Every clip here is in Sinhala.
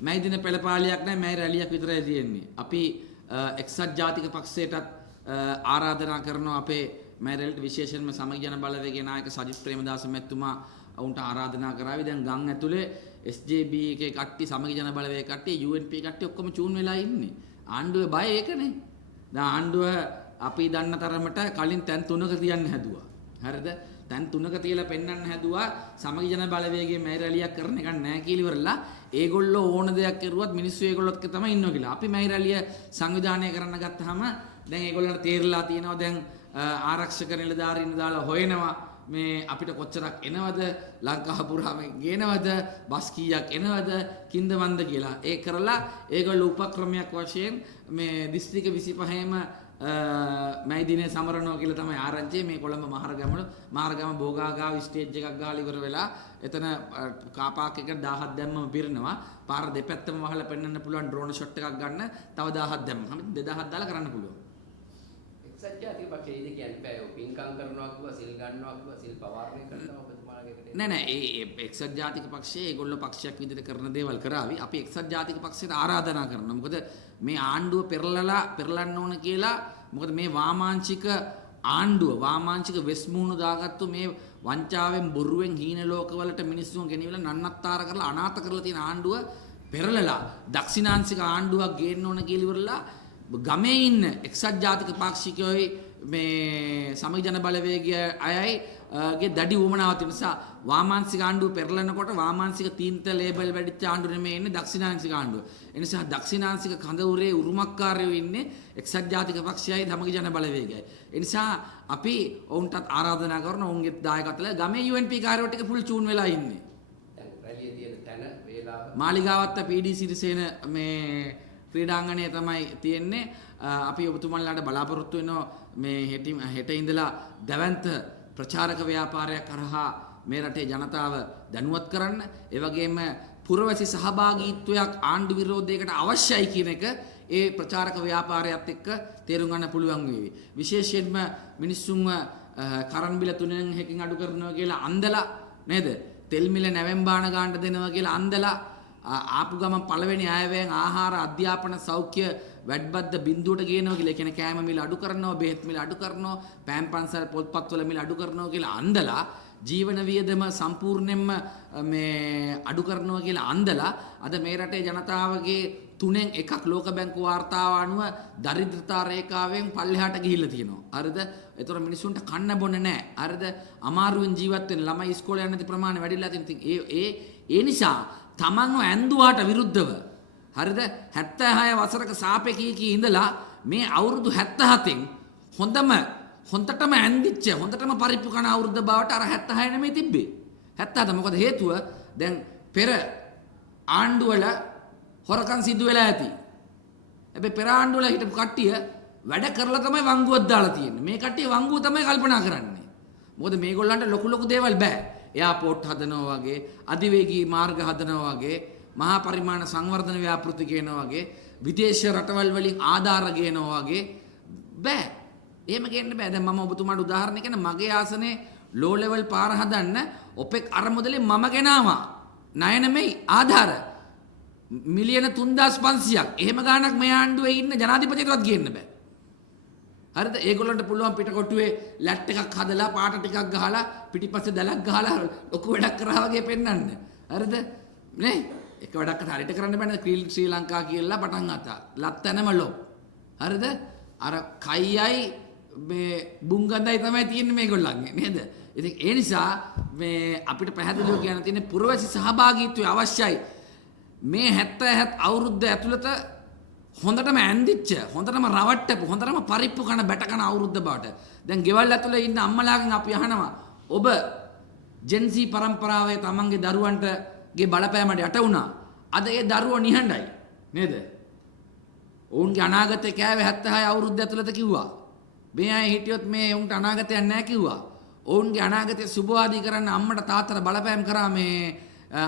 මැයි දින පෙළපාලියක් නැහැ මැයි රැලියක් විතරයි තියෙන්නේ. අපි එක්සත් ජාතික පක්ෂයටත් ආරාධනා කරනවා අපේ මැයි රැලියට විශේෂයෙන්ම සමගි ජන බලවේගයේ නායක සජිත් ප්‍රේමදාස මැතිතුමා වුන්ට ආරාධනා කරાવી. දැන් ගම් ඇතුලේ SJB එකේ කට්ටිය සමගි ජන බලවේගයේ කට්ටිය UNP කට්ටිය ඔක්කොම චූන් වෙලා ඉන්නේ. ආණ්ඩුවේ බය ඒකනේ. දැන් ආණ්ඩුව අපි දන්න තරමට කලින් තැන් 3ක තියන්න හැදුවා. හරිද? තැන් 3ක තියලා පෙන්වන්න හැදුවා සමගි ජන බලවේගයේ මැයි රැලියක් කරන එක නෑ කියලා ඉවරලා ඒගොල්ලෝ ඕන දෙයක් කරුවත් මිනිස්සු ඒගොල්ලොත් තමයි ඉන්නවා කියලා. අපි මැයි රැලිය සංවිධානය කරන්න ගත්තාම දැන් ඒගොල්ලන්ට තේරලා තියෙනවා දැන් ආරක්ෂක නිලධාරීන් දාලා හොයනවා මේ අපිට කොච්චරක් එනවද ලංකාව පුරාම ගේනවද බස් කීයක් එනවද කින්දමන්ද කියලා. ඒ කරලා ඒගොල්ලෝ උපක්‍රමයක් වශයෙන් මේ දිස්ත්‍රික්ක 25ම මැයි දිනේ සමරනවා කියලා තමයි ආරංචිය. මේ කොළඹ මහරගම බෝගාගාව ස්ටේජ් එකක් ගාලා ඉවර වෙලා එතන කාපාක් එක 1000ක් දැම්මම පිරෙනවා. පාර දෙපැත්තම වහලා පෙන්වන්න පුළුවන් ඩ්‍රෝන් ෂොට් එකක් ගන්න තව 1000ක් දැම්මම 2000ක් දාලා කරන්න පුළුවන්. එක්සත් ජාතික පක්ෂයේ ඉඳ කියන්නේ බෑ. ඔය පින්කම් කරනවා කිව්වා සිල් ගන්නවා කිව්වා සිල් පවාරණය කරනවා ඔබතුමාලගේ නෑ ඒ එක්සත් ජාතික පක්ෂයේ ඒගොල්ලෝ පක්ෂයක් විදිහට කරන දේවල් කරાવી. අපි එක්සත් ජාතික පක්ෂයට ආරාධනා කරනවා. මොකද මේ ආණ්ඩුව පෙරලන්න ඕන කියලා. මොකද මේ වාමාංශික ආණ්ඩුව වාමාංශික වෙස්මුණු දාගත්තු මේ වංචාවෙන් බොරුවෙන් හීන ලෝකවලට මිනිස්සුන් ගෙනිවිලා නන්නත්තර කරලා අනාථ කරලා තියෙන ආණ්ඩුව පෙරලලා දක්ෂිණාංශික ආණ්ඩුවක් ගේන්න ඕන කියලා ඉවරලා ගමේ ඉන්න එක්සත් ජාතික පාක්ෂිකයෝයි මේ සමගි ජන බලවේගය අයයි ගේ දැඩි උවමනාව තියෙන නිසා වාමාංශික ආණ්ඩුව පෙරලනකොට වාමාංශික තීන්ත ලේබල් වැඩිච්ච ආණ්ඩුව නෙමෙයි ඉන්නේ දක්ෂිණාංශික ආණ්ඩුව. ඒ නිසා දක්ෂිණාංශික කඳවුරේ උරුමකාරයෝ ඉන්නේ එක්සත් ජාතික පක්ෂයයි සමගි ජන බලවේගයයි. ඒ නිසා අපි ඔවුන්ටත් ආරාධනා කරන ඔවුන්ගේ දායකත්වල ගමේ UNP කාර්යෝ ටික ෆුල් චූන් වෙලා ඉන්නේ. දැන් රැළිය තියෙන තැන වේලාව මාලිගාවත්ත PD සිරිසේන මේ ක්‍රීඩාංගණය තමයි තියෙන්නේ. අපි ඔබතුමන්ලාට බලාපොරොත්තු වෙනවා මේ හෙට ඉඳලා දැවැන්ත ප්‍රචාරක ව්‍යාපාරයක් කරහා මේ රටේ ජනතාව දැනුවත් කරන්න. ඒ වගේම පුරවැසි සහභාගීත්වයක් ආණ්ඩු විරෝධයකට අවශ්‍යයි කියන එක ඒ ප්‍රචාරක ව්‍යාපාරයත් එක්ක තේරුම් ගන්න පුළුවන් වේවි. විශේෂයෙන්ම මිනිස්සුන්ව කරන් බිල 3කින් අඩු කරනවා කියලා අන්දලා නේද? තෙල් මිල නැවෙම්බාන ගන්න දෙනවා කියලා අන්දලා ආපු ගමන් පළවෙනි ආයවැයෙන් ආහාර අධ්‍යාපන සෞඛ්‍ය වැඩබද්ද බිඳුවට ගේනවා කියලා. ඒ කියන්නේ කෑම මිල අඩු කරනවා, බෙහෙත් මිල අඩු කරනවා, පෑන් පන්සල් පොත්පත්වල මිල අඩු කරනවා කියලා අන්දලා ජීවන වියදම සම්පූර්ණයෙන්ම මේ අඩු කරනවා කියලා අන්දලා අද මේ රටේ ජනතාවගේ 3න් 1ක් ලෝක බැංකුව වාර්තාව අනුව දරිද්‍රතා රේඛාවෙන් පල්ලෙහාට ගිහිල්ලා තියෙනවා. හරිද? ඒතර මිනිසුන්ට කන්න බොන්න නැහැ. හරිද? අමාරුවෙන් ජීවත් වෙන ළමයි ඉස්කෝලේ යන ප්‍රමාණය වැඩිලා තියෙන. ඒ නිසා තමන්ව ඇන්දුවාට විරුද්ධව හරිද 76 වසරක සාපේකී ඉඳලා මේ අවුරුදු 77න් හොඳටම ඇන්දිච්ච හොඳටම පරිප්පු කන අවුරුද්ද බවට අර 76 නෙමෙයි තිබ්බේ 77. මොකද හේතුව දැන් පෙර ආණ්ඩුවල හොරකම් සිදු වෙලා ඇති. හැබැයි පෙර ආණ්ඩුවල හිටපු කට්ටිය වැඩ කරලා තමයි වංගුවක් දාලා තියෙන්නේ. මේ කට්ටිය වංගුව තමයි කල්පනා කරන්නේ. මොකද මේගොල්ලන්ට ලොකු දේවල් බෑ. එයාපෝට් හදනවා වගේ අධිවේගී මාර්ග හදනවා වගේ මහා පරිමාණ සංවර්ධන ව්‍යාපෘති ගේනවා වගේ විදේශ රටවල් වලින් ආධාර ගේනවා වගේ බෑ. එහෙම ගේන්න බෑ. දැන් මම ඔබතුමාට උදාහරණයක් කියන මගේ ආසනේ ලෝ ලෙවල් පාර හදන්න ඔපෙක් අරමුදලේ මම ගෙනාවා. ණය නෙමෙයි ආධාර. මිලියන 3500ක්. එහෙම ගාණක් මේ ආණ්ඩුවේ ඉන්න ජනාධිපතියටවත් ගේන්න බෑ. හරිද? ඒගොල්ලන්ට පුළුවන් පිටකොටුවේ ලැට් එකක් හදලා පාට ටිකක් ගහලා පිටිපස්සේ දැලක් ගහලා ලොකු වැඩක් කරා වගේ පෙන්වන්න. හරිද? නේ? එක වැඩක් හරියට කරන්න බෑනේ. ශ්‍රී ලංකා කියලා පටන් ගත්තා. ලත්තනම ලොප්. හරිද? අර කයියයි මේ බුංගඳයි තමයි තියෙන්නේ මේගොල්ලන්ගේ නේද? ඉතින් ඒ නිසා මේ අපිට පැහැදිලිව කියන්න තියෙන්නේ පුරවැසි සහභාගීත්වය අවශ්‍යයි. මේ 70 අවුරුද්ද ඇතුළත හොඳටම ඇන්දිච්ච හොඳටම රවට්ටපු හොඳටම පරිප්පු කන බැට කන අවුරුද්ද බවට දැන් ගෙවල් ඇතුලේ ඉන්න අම්මලාගෙන් අපි අහනවා ඔබ ජෙන්සි පරම්පරාවේ තමන්ගේ දරුවන්ටගේ බලපෑමට යට වුණා. අද ඒ දරුවෝ නිහඬයි නේද? ඔවුන්ගේ අනාගතේ කෑවේ 76 අවුරුද්ද ඇතුළත කිව්වා. මේ අය හිටියොත් මේ උන්ට අනාගතයක් නැහැ කිව්වා. ඔවුන්ගේ අනාගතය සුබවාදී කරන්න අම්මට තාත්තට බලපෑම් කරා මේ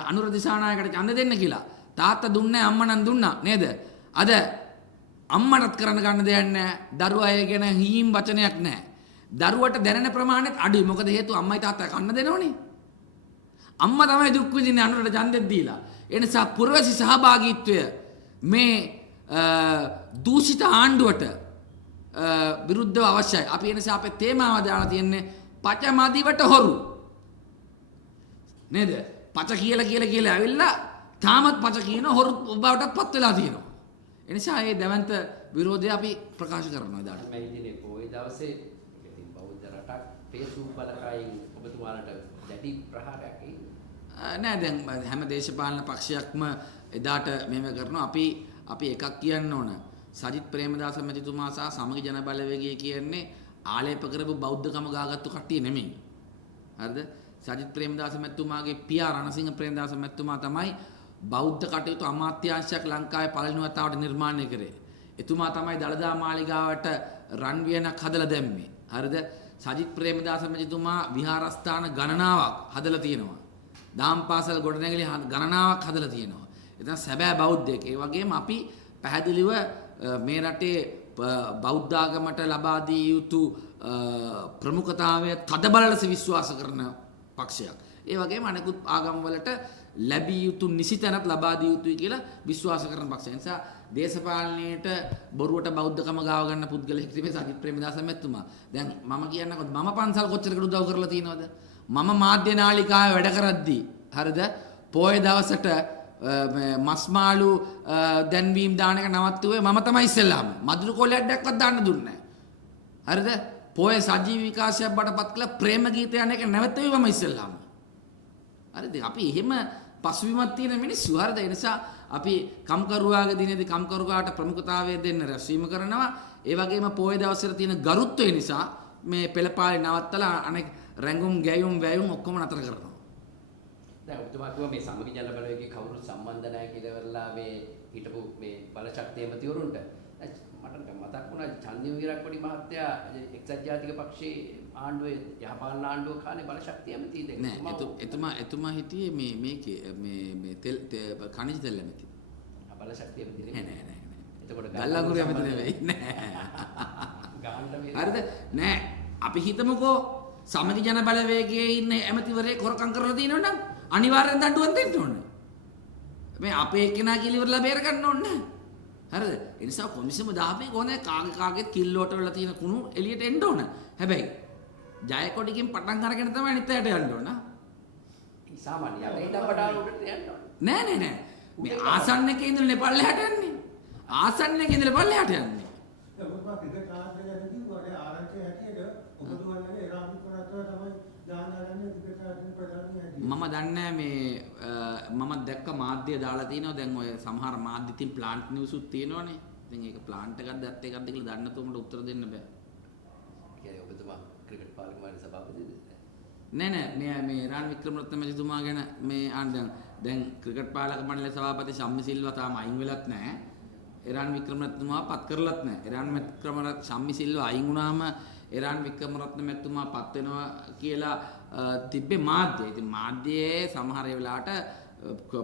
අනුර දිසානායකට ඡන්ද දෙන්න කියලා. තාත්තා දුන්නේ අම්මා නම් දුන්නා නේද? අද අම්මටත් කරන්න ගන්න දෙයක් නැහැ. දරුවා අය ගැන හීම් වචනයක් නැහැ. දරුවට දැනෙන ප්‍රමාණයත් අඩුයි. මොකද හේතුව අම්මයි තාත්තයි කන්න දෙනවනේ. අම්මා තමයි දුක් විඳින්නේ අනුරට ඡන්දෙත් දීලා. ඒ නිසා පුරවැසි සහභාගීත්වය මේ දූෂිත ආණ්ඩුවට විරුද්ධව අවශ්‍යයි. අපි ඒ නිසා අපේ තේමාව දාලා තියෙන්නේ පච මදිවට හොරු. නේද? පච කියලා ඇවිල්ලා තාමත් පච කියන හොරු බවටත් පත් වෙලා තියෙනවා. ඒ නිසා මේ දැවන්ත විරෝධය අපි ප්‍රකාශ කරනවා එදාට. මම ඉතින් පොයේ දවසේ ඉතින් බෞද්ධ රටක් Facebook බලකයින් ඔබතුමාලට දැඩි ප්‍රහාරයක් නෑ දැන් හැම දේශපාලන පක්ෂයක්ම එදාට මෙහෙම කරනවා. අපි එකක් කියන්න ඕන. සජිත් ප්‍රේමදාස මැතිතුමා සහ සමගි ජන බලවේගය කියන්නේ ආලේප කරපු බෞද්ධකම ගාගත්තු කට්ටිය නෙමෙයි. හරිද? සජිත් ප්‍රේමදාස මැතිතුමාගේ පියා රණසිංහ ප්‍රේමදාස මැතිතුමා තමයි බෞද්ධ කටයුතු අමාත්‍යාංශයක් ලංකාවේ පළවෙනි වතාවට නිර්මාණය කරේ. එතුමා තමයි දළදා මාලිගාවට රන් වියනක් හදලා දැම්මේ. හරිද? සජිත් ප්‍රේමදාස මැතිතුමා විහාරස්ථාන ගණනාවක් හදලා තියෙනවා. දාම් පාසල් ගොඩනැගිලි ගණනාවක් හදලා තියෙනවා. එතන සැබෑ බෞද්ධයෙක්. ඒ වගේම අපි පැහැදිලිව මේ රටේ බෞද්ධ ආගමට ලබා දිය යුතු ප්‍රමුඛතාවය තදබල ලෙස විශ්වාස කරන පක්ෂයක්. ඒ වගේම අනෙකුත් ආගම් වලට ලැබිය යුතු නිසිතනත් ලබා දිය යුතුයි කියලා විශ්වාස කරන පක්ෂය. නිසා දේශපාලනයේට බොරුවට බෞද්ධකම ගාව ගන්න පුද්ගලයෙක් තිබේ සජිත් ප්‍රේමදාස මැතිතුමා. දැන් මම කියන්නකො මම පන්සල් කොච්චරකට උදව් කරලා තියෙනවද? මම මාධ්‍ය නාලිකාවේ වැඩ කරද්දී හරිද? පොය දවසට මස් මාළු දැන්වීම් දාන එක නවත්තුවේ මම තමයි ඉස්සෙල්ලාම. මදුරු කොල්ලයක් දැක්වත් දාන්න දුන්නේ නැහැ. හරිද? පොය සජීව විකාශයක් බඩපත් කළ ප්‍රේම ගීතයන් එක නැවතුවේ මම ඉස්සෙල්ලාම. හරිද? අපි එහෙම පසුබිමක් තියෙන මිනිස්සු. හරිද? ඒ නිසා අපි කම්කරුවාගේ දිනේදී කම්කරුවාට ප්‍රමුඛතාවය දෙන්න රැස්වීම කරනවා. ඒ වගේම පොය දවසට තියෙන ගරුත්වය නිසා මේ පෙළපාලේ නවත්තලා අනෙක් රැඟුම් ගැයුම් වැයුම් ඔක්කොම නතර කරනවා. දැන් ඔබතුමා කිව්වා මේ සමගි ජන බලවේගයේ කවුරුත් සම්බන්ධ නැහැ කියලා වෙරලා මේ හිටපු මේ බලශක්ති එමතිවරුන්ට මට මතක් වුණා චන්දිම විරක්කොඩි මහත්තයා එක්සත් ජාතික පක්ෂයේ ආණ්ඩුවේ යහපාලන ආණ්ඩුව කාලේ බලශක්ති එමති දෙක නෑ එතුමා හිටියේ මේකේ මේ තෙල් කනිජ තෙල් එමති. බලශක්ති එමති නෑ. එතකොට ගල්ලංගුරු එමති නෙවෙයි නෑ. හරිද? නෑ අපි හිතමුකෝ සමගි ජන බලවේගයේ ඉන්න ඇමතිවරයෙක් හොරකම් කරලා තියෙනවා නම් අනිවාර්යෙන් දඬුවම් දෙන්න ඕනේ. මේ අපේ එක්කෙනා කිලිවරලා බේර ගන්න ඕනේ. හරිද? ඒ නිසා කොමිසම දාපේ කොහොනේ කාගෙත් කිල්ලෝට වල තියෙන කුණු එළියට එන්න ඕන. හැබැයි ජයකොඩිකින් පටන් අරගෙන තමයි අනිත් අයට යන්න ඕන. සාමාන්‍ය යකේ ඉඳපඩාල උඩට යන්න ඕන. නෑ. මේ ආසන්න එකේ ඉඳලා පල්ලෙහාට යන්නේ. ආසන්න එකේ ඉඳලා පල්ලෙහාට යන්නේ. ඔබතුමා ක්‍රිකට් ක්ලාස් එකේ කිව්වා ආරංචි හැටියට ඔබතුමාගේ එරාමික කරත්වා තමයි දානගන්නේ ක්‍රිකට් ක්ලාස් ප්‍රධානිය. මම දන්නේ මේ මම දැක්ක මාධ්‍ය දාලා තිනවා දැන් ඔය සමහර මාධ්‍ය තින් ප්ලාන්ට් නිවුස් උත් තියෙනවනේ. ඉතින් ඒක ප්ලාන්ට් එකක්ද ඇත්ත එකක්ද කියලා දන්න තුමට උත්තර දෙන්න බෑ. කියන්නේ ඔබතුමා ක්‍රිකට් පාර්ලිමේන්තු සභාපතිද? නෑ මේ රාන් වික්‍රමරත්න මැතිතුමා ගැන මේ දැන් ක්‍රිකට් පාලක මණ්ඩලයේ සභාපති ශම්මි සිල්වා තාම අයින් වෙලත් නෑ. එරාන් වික්‍රමරත්නතුමා පත් කරලත් නෑ. එරාන් වික්‍රමරත්න ශම්මි සිල්වා අයින් වුණාම එරාන් වික්‍රමරත්න මැතිතුමා පත් වෙනවා කියලා තිබ්බේ මාධ්‍යය. ඉතින් මාධ්‍යයේ සමහර වෙලාවට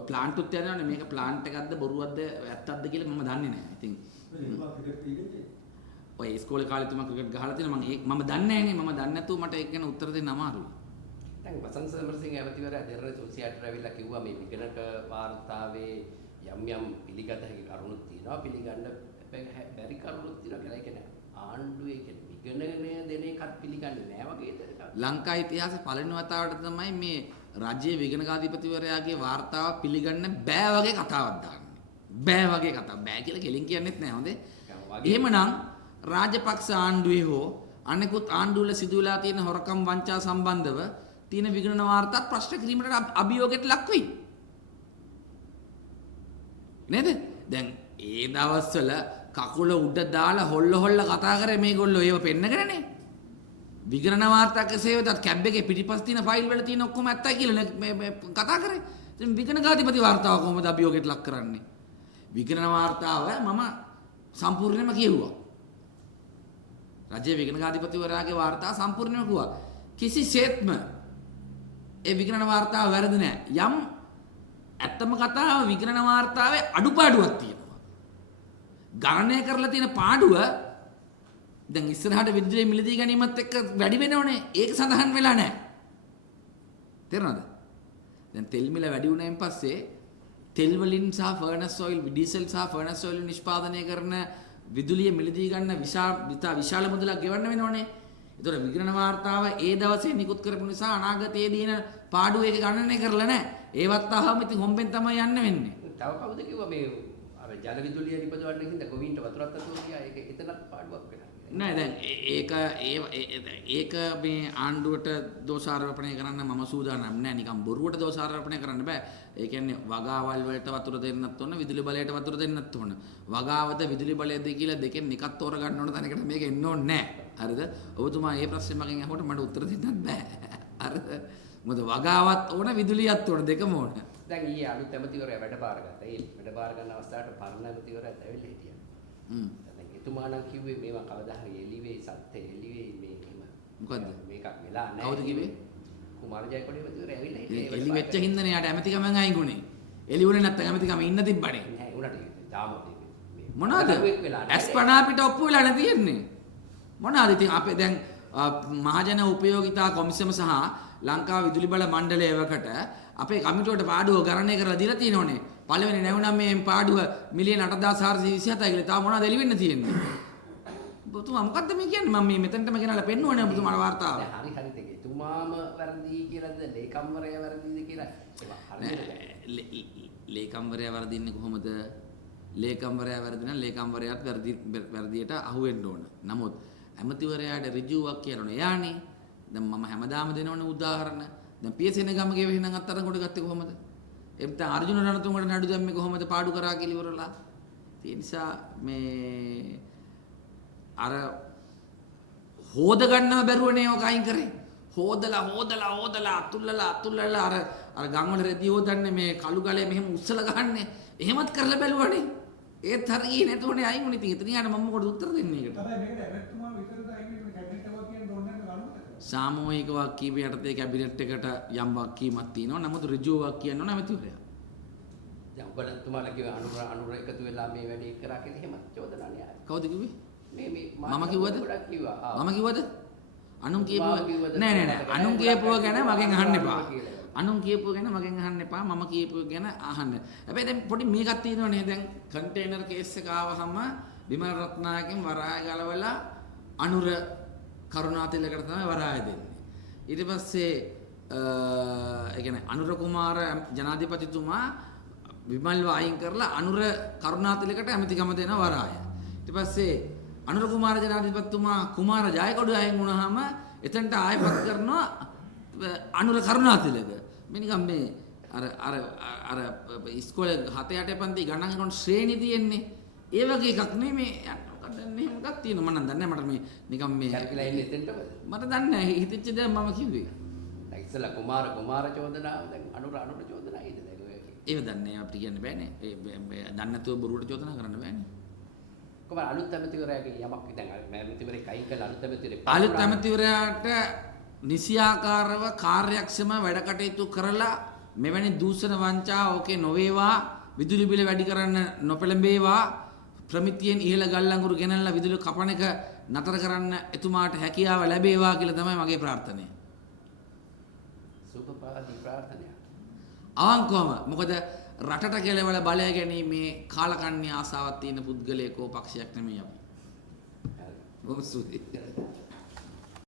ප්ලාන්ට් උත් යනවානේ මේක ප්ලාන්ට් එකක්ද බොරුවක්ද ඇත්තක්ද කියලා මම දන්නේ නැහැ. ඉතින් ඔය ඉස්කෝලේ කාලේ තුමා ක්‍රිකට් ගහලා තියෙනවා මම දන්නේ නැහනේ. මම දන්නේ නැතුව මට ඒක ගැන උත්තර දෙන්න අමාරුයි. දැන් වසන්ත සමරසිංහ ඇමතිවරයා දෙරණ 308ට ඇවිල්ලා කිව්වා මේ විගණක වාර්තාවේ යම් පිළිගත හැකි කරුණුත් තියෙනවා පිළිගන්න බැරි කරුණුත් තියෙනවා කියලා. ඒ කියන්නේ ආණ්ඩුවේ විගණනය දෙන එකත් පිළිගන්නේ නැහැ වගේද? ලංකා ඉතිහාසයේ පළවෙනි වතාවට තමයි මේ රජයේ විගණකාධිපතිවරයාගේ වාර්තාව පිළිගන්න බෑ වගේ කතාවක් දාන්නේ. බෑ වගේ කතාවක්. බෑ කියලා කෙලින් කියන්නෙත් නෑ හොඳේ. එහෙමනම් රාජපක්ෂ ආණ්ඩුවේ හෝ අනෙකුත් ආණ්ඩුවල සිදු වෙලා තියෙන හොරකම් වංචා සම්බන්ධව තියෙන විගණන වාර්තාත් ප්‍රශ්න කිරීමට අභියෝගයට ලක් වෙයි. නේද? දැන් ඒ දවස්වල කකුල උඩ දාලා හොල්ල කතා කරේ මේගොල්ලෝ ඒව පෙන්නගෙනනේ. විගණන වාර්තා කෙසේ වෙතත් කැබ් එකේ පිටිපස්ස තියෙන ෆයිල් වල තියෙන ඔක්කොම ඇත්තයි කියලා මේ කතා කරේ. ඉතින් විගණකාධිපති වාර්තාව කොහොමද අභියෝගයට ලක් කරන්නේ? විගණන වාර්තාව මම සම්පූර්ණයෙන්ම කියුවා. රජයේ විගණකාධිපතිවරයාගේ වාර්තාව සම්පූර්ණයෙන්ම කිව්වා. කිසිසේත්ම ඒ විගණන වාර්තාව වැරදි නෑ. යම් ඇත්තම කතාව විගණන වාර්තාවේ අඩුපාඩුවක් තියෙනවා. ගණනය කරලා තියෙන පාඩුව දැන් ඉස්සරහට විදුලිය මිලදී ගැනීමත් එක්ක වැඩි වෙනවනේ. ඒක සඳහන් වෙලා නැහැ. තේරෙනවද? දැන් තෙල් මිල වැඩි වුණායින් පස්සේ තෙල් වලින් සහ ෆර්නස් ඔයිල් ඩීසල් සහ ෆර්නස් ඔයිල් නිෂ්පාදනය කරන විදුලිය මිලදී ගන්න විශාල මුදලක් ගෙවන්න වෙනවනේ. ඒතකොට විගණන වාර්තාව ඒ දවසේ නිකුත් කරපු නිසා අනාගතයේදී එන පාඩුව ඒක ගණනය කරලා නැහැ. ඒවත් අහම ඉතින් හොම්බෙන් තමයි යන්න වෙන්නේ. තව කවුද කිව්වා මේ අර ජල විදුලිය නිපදවන්න හින්දා ගොවීන්ට වතුරක් අතෝ ගියා. ඒක එතනත් පාඩුවක් වෙනවා. නෑ දැන් ඒක මේ ආණ්ඩුවට දෝෂාරෝපණය කරන්න මම සූදානම් නෑ. නිකන් බොරුවට දෝෂාරෝපණය කරන්න බෑ. ඒ කියන්නේ වගාවල් වලට වතුර දෙන්නත් ඕන, විදුලි බලයට වතුර දෙන්නත් ඕන. වගාවද විදුලි බලයද කියලා දෙකෙන් එකක් තෝරගන්න ඕන තැනකට මේක එන්න ඕනේ නෑ. හරිද? ඔබතුමා මේ ප්‍රශ්නේ මගෙන් අහුවට මට උත්තර දෙන්නත් බෑ. හරිද? මොකද වගාවත් ඕන විදුලියත් ඕන දෙකම ඕන. දැන් ඊයේ අලුත් ඇමතිවරයා වැඩ බාර ගත්තා. ඒ වැඩ බාර ගන්න අවස්ථාවට පරණ ඇමතිවරයාත් ඇවිල්ලා හිටියා. දැන් එතුමා නම් කිව්වේ මේවා කවදා හරි එළිවේ සත්‍ය එළිවේ මේ එහෙම. මොකද්ද? මේකක් වෙලා නැහැ. කවුද කිව්වේ? කුමාර ජයකොඩි ඇමතිවරයා ඇවිල්ලා හිටියේ. එළි වෙච්ච හින්දානේ යාට ඇමතිකමෙන් අයින් වුණේ. එළි වුණේ නැත්නම් ඇමතිකම ඉන්න තිබ්බනේ. නෑ උනට තාම මොනවද? අස්පනා පිට ඔප්පු වෙලා නැති තියන්නේ. මොනවාද ඉතින් අපේ දැන් මහජන උපයෝගිතා කොමිසම සහ ලංකා විදුලි බල මණ්ඩලයකට අපේ කමිටුවට පාඩුව ගණනය කරලා දීලා තියෙනෝනේ. පළවෙනි නැවුනම් මේ පාඩුව මිලියන 8427යි කියලා. තාම මොනවද එළි වෙන්න තියෙන්නේ? ඔබතුමා මොකද්ද මේ කියන්නේ? මම මේ මෙතනටම ගෙනල්ලා පෙන්නුවනේ ඔබතුමාට වාර්තාව. හරි හරි දෙක. එතුමාම වැරදි කියලාද ලේකම්වරයා වැරදිද කියලා ඒක හරියට ලේකම්වරයා වරදින්නේ කොහොමද? ලේකම්වරයා වැරදි නම් ලේකම්වරයාත් වැරදියට අහු වෙන්න ඕන. නමුත් ඇමතිවරයාට ඍජුවක් කියනෝනේ. එයානේ. දැන් මම හැමදාම දෙනවනේ උදාහරණ. දැන් පියසෙන ගමගේ වෙහිනම් අත්තරන් කොට ගත්තේ කොහොමද? එතන අර්ජුන රණතුංගට නඩු දැම්මේ කොහොමද? පාඩු කරා කියලා ඉවරලා. ඒ නිසා මේ අර හොද ගන්නව බැරුවනේ ඔක අයින් කරේ. හොදලා අතුල්ලලා අර ගම් වල රෙදි හොදන්නේ මේ කළු ගලේ මෙහෙම උස්සලා ගහන්නේ. එහෙමත් කරලා බැලුවනේ. ඒත් හරියි නැතුවනේ අයින් වුනේ. ඉතින් එතන යන මම මොකටද උත්තර දෙන්නේ ඒකට? තමයි මේකට ඇමතුමා විතරද අයින් වෙන්නේ කැබිනට් එකක් කියන දොන්නක ගන්නවද? සාමූහික වාක්‍යීප යටතේ කැබිනට් එකට යම් වාක්‍යීමක් තියෙනවා. නමුත් ඍජුව වාක්‍ය කියන්න ඕන ඇමතිවරයා. දැන් ඔබතුමාලා කිව්ව අනුර එකතු වෙලා මේ වැඩේ කරා කියලා එහෙම චෝදනා නෑ. කවුද කිව්වේ? මේ මම කිව්වද? ගොඩක් කිව්වා. මම කිව්වද? අනුන් කියපුවා නෑ. අනුන් කියපුවා ගැන මගෙන් අහන්න එපා. අනුන් කියපුව ගැන මගෙන් අහන්න එපා. මම කියපුව ගැන අහන්න. හැබැයි දැන් පොඩි මේකක් තියෙනවනේ. දැන් කන්ටේනර් කේස් එක ආවහම විමල රත්නායකෙන් වරාය ගලවලා අනුර කරුණාතිලකට තමයි වරාය දෙන්නේ. ඊට පස්සේ ඒ කියන්නේ අනුර කුමාර ජනාධිපතිතුමා විමල්ව අයින් කරලා අනුර කරුණාතිලකට ඇමතිකම දෙන වරාය. ඊට පස්සේ අනුර කුමාර ජනාධිපතිතුමා කුමාර ජයකොඩි අයින් වුණාම එතනට ආයෙපත් කරනවා අනුර කරුණාතිලක. මේ නිකන් මේ අර ඉස්කෝලේ 7-8 පන්ති ගණන් කරන ශ්‍රේණි තියෙන්නේ. ඒ වගේ එකක් නෙමේ යන්නේ මොකක්ද තියෙනවා මම දන්නේ නැහැ. මට මේ නිකන් මේ කැල්කිලා ඉන්නේ එතෙන්ටද? මට දන්නේ නැහැ. හිතෙච්ච දේ මම කිව්වේ. දැන් ඉස්සලා කුමාර චෝදනාව දැන් අනුර චෝදනා ඊද දැන් ඔය ඒව දන්නේ අපිට කියන්න බෑනේ. ඒ දන්නේ නැතුව බොරුවට චෝදනා කරන්න බෑනේ. කොහොමද අලුත් ඇමතිවරයාගේ යමක් දැන් ඇමතිවරයෙක් අයින් කළා අලුත් ඇමතිවරයාට නිසියාකාරව කාර්යක්ෂම වැඩ කටයුතු කරලා මෙවැනි දූෂණ වංචා ඕකේ නොවේවා, විදුලි බිල වැඩි කරන්න නොපෙළඹේවා, ප්‍රමිතියෙන් ඉහළ ගල් අඟුරු ගෙනල්ලා විදුලි කපන එක නතර කරන්න එතුමාට හැකියාව ලැබේවා කියලා තමයි මගේ ප්‍රාර්ථනය. සුභපාදී ප්‍රාර්ථනය. අවංකවම මොකද රටට කෙලවල බලය ගැනීමේ කාලකන්ණි ආසාවක් තියෙන පුද්ගලයෙකෝ පක්ෂයක් නෙමෙයි අපි. හරි. බොහොම ස්තුතියි.